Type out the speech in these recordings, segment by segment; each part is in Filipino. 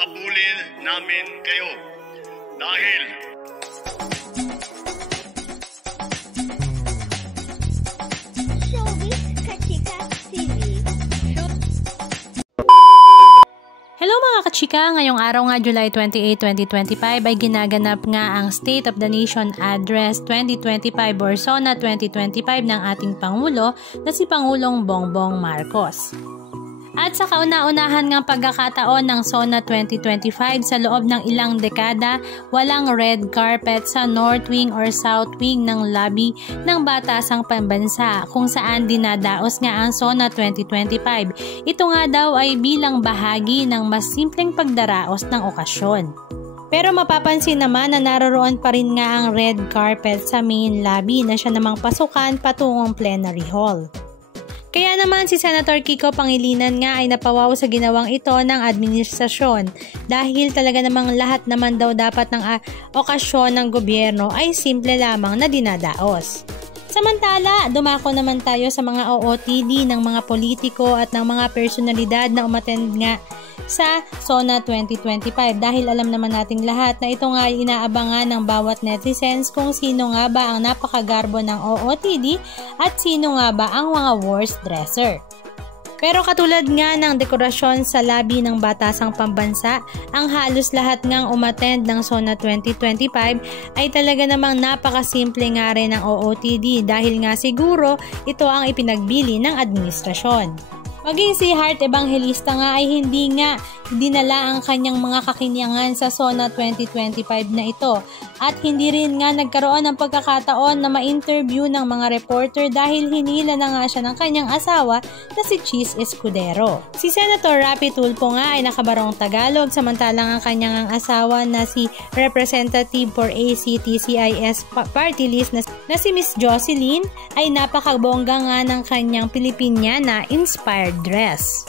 hahabulin namin kayo. Dahil Hello mga kachika! Ngayong araw nga July 28, 2025 ay ginaganap nga ang State of the Nation Address 2025 or SONA 2025 ng ating Pangulo na si Pangulong Bongbong Marcos. At sa kauna-unahan ng pagkakataon ng SONA 2025 sa loob ng ilang dekada, walang red carpet sa North Wing or South Wing ng lobby ng Batasang Pambansa kung saan dinadaos nga ang SONA 2025. Ito nga daw ay bilang bahagi ng mas simpleng pagdaraos ng okasyon. Pero mapapansin naman na naroroon pa rin nga ang red carpet sa main lobby na siya namang pasukan patungong plenary hall. Kaya naman si Senator Kiko Pangilinan nga ay napawaw sa ginawang ito ng administrasyon dahil talaga namang lahat naman daw dapat ng okasyon ng gobyerno ay simple lamang na dinadaos. Samantala, dumako naman tayo sa mga OOTD ng mga politiko at ng mga personalidad na umattend nga sa SONA 2025 dahil alam naman nating lahat na ito nga ay inaabangan ng bawat netizens kung sino nga ba ang napakagarbo ng OOTD at sino nga ba ang mga worst dresser. Pero katulad nga ng dekorasyon sa labi ng Batasang Pambansa, ang halos lahat ngang umattend ng SONA 2025 ay talaga namang napakasimple nga rin ng OOTD dahil nga siguro ito ang ipinagbili ng administrasyon. Maging si Heart Evangelista nga ay hindi nga dinala ang kanyang mga kakinyangan sa SONA 2025 na ito at hindi rin nga nagkaroon ng pagkakataon na ma-interview ng mga reporter dahil hinila na nga siya ng kanyang asawa na si Cheese Escudero. Si Senator Rapi Tulfo nga ay nakabarong Tagalog samantalang ang kanyang asawa na si Representative for ACT-CIS Party List na si Miss Jocelyn ay napakabongga nga ng kanyang Pilipiniana inspired dress.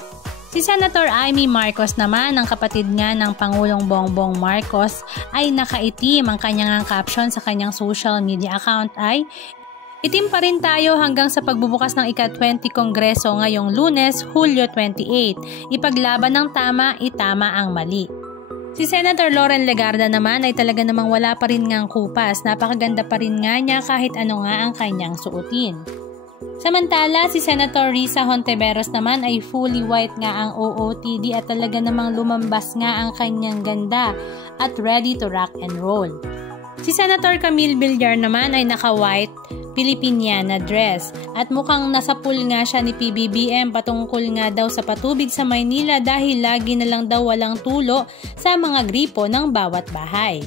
Si Senator Amy Marcos naman, ang kapatid nga ng Pangulong Bongbong Marcos, ay nakaitim. Ang kanyang caption sa kanyang social media account ay "Itim pa rin tayo hanggang sa pagbubukas ng ika-20 Kongreso ngayong Lunes, Hulyo 28. Ipaglaban ng tama, itama ang mali." Si Senator Loren Legarda naman ay talaga namang wala pa rin ngang kupas. Napakaganda pa rin nga niya kahit ano nga ang kanyang suotin. Samantala, si Senator Risa Hontiveros naman ay fully white nga ang OOTD at talaga namang lumambas nga ang kanyang ganda at ready to rock and roll. Si Senator Camille Villar naman ay naka-white Filipiniana dress at mukhang nasa pool nga siya ni PBBM patungkol nga daw sa patubig sa Maynila dahil lagi na lang daw walang tulo sa mga gripo ng bawat bahay.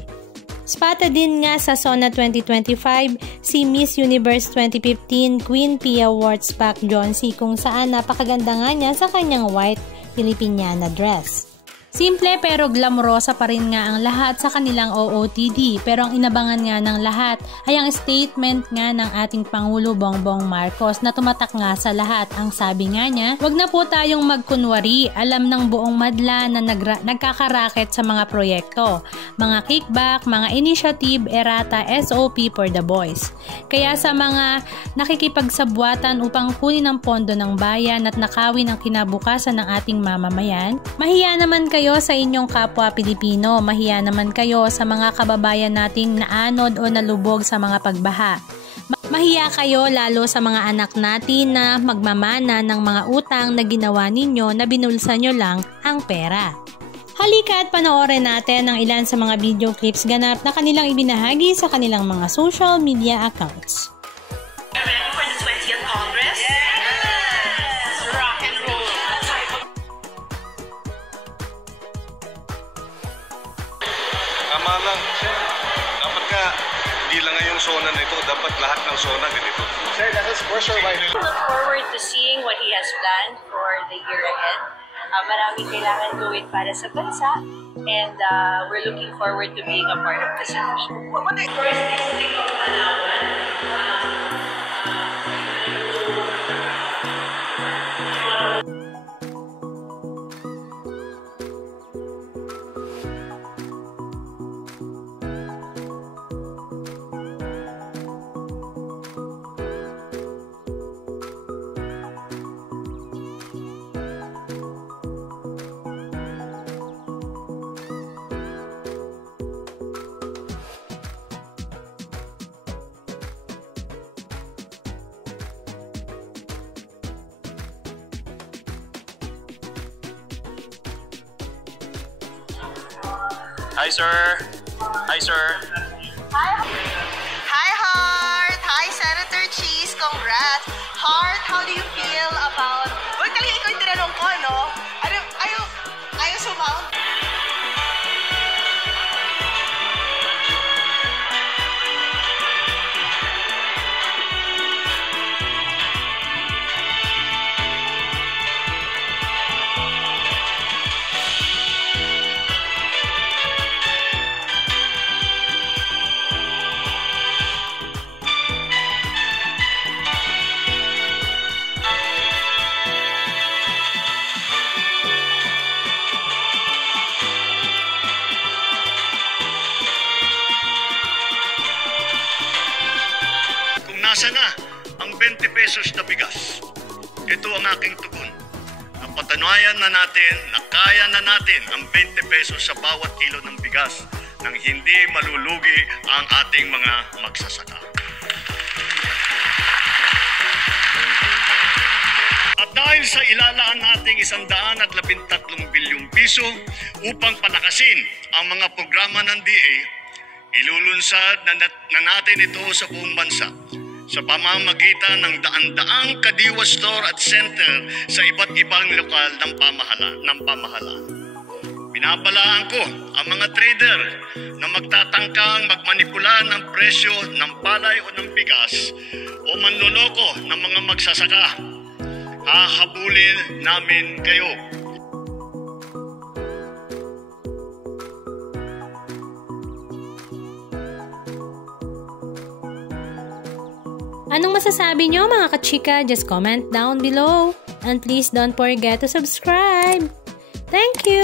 Spotted din nga sa SONA 2025 si Miss Universe 2015 Queen Pia Wurtzbach Johnson kung saan napakaganda nga niya sa kanyang white Filipiniana dress. Simple pero glamorosa pa rin nga ang lahat sa kanilang OOTD pero ang inabangan nga ng lahat ay ang statement nga ng ating Pangulo Bongbong Marcos na tumatak nga sa lahat. Ang sabi nga niya, "Wag na po tayong magkunwari, alam ng buong madla na nagkakaraket sa mga proyekto, mga kickback, mga initiative, errata, SOP for the boys. Kaya sa mga nakikipagsabwatan upang kunin ang pondo ng bayan at nakawin ang kinabukasan ng ating mamamayan, mahiya naman kayo sa inyong kapwa Pilipino, mahiya naman kayo sa mga kababayan nating naanod o nalubog sa mga pagbaha. Mahiya kayo lalo sa mga anak natin na magmamana ng mga utang na ginawa ninyo na binulsa nyo lang ang pera." Halika at panoorin natin ang ilan sa mga video clips ganap na kanilang ibinahagi sa kanilang mga social media accounts. Ready for the 20th Congress? Yes! Rock and roll! Tama lang. Dapat nga, hindi lang ngayong SONA na ito, dapat lahat ng SONA ganito. Sir, where's your wife? We look forward to seeing what he has planned for the year ahead. Maraming kailangan gawin para sa bansa and we're looking forward to being a part of the solution. Hi, sir. Hi, sir. Hi, Heart! Hi, Senator Cheese! Congrats! Heart, how do you feel about... Uy, kali ikaw yung tinanong ko, no? Ayaw sumount? Nasa na ang 20 pesos na bigas? Ito ang aking tugon. Napatunayan na natin na kaya na natin ang 20 pesos sa bawat kilo ng bigas nang hindi malulugi ang ating mga magsasaka. At dahil sa ilalaan nating 113 bilyong piso upang palakasin ang mga programa ng DA, ilulunsad na natin ito sa buong bansa sa pamamagitan ng daan-daang kadiwa store at center sa iba't ibang lokal ng pamahalaan. Binabalaan ko ang mga trader na magtatangkang magmanipula ng presyo ng palay o ng bigas o manloloko ng mga magsasaka. Hahabulin namin kayo. Anong masasabi nyo mga kachika? Just comment down below. And please don't forget to subscribe. Thank you!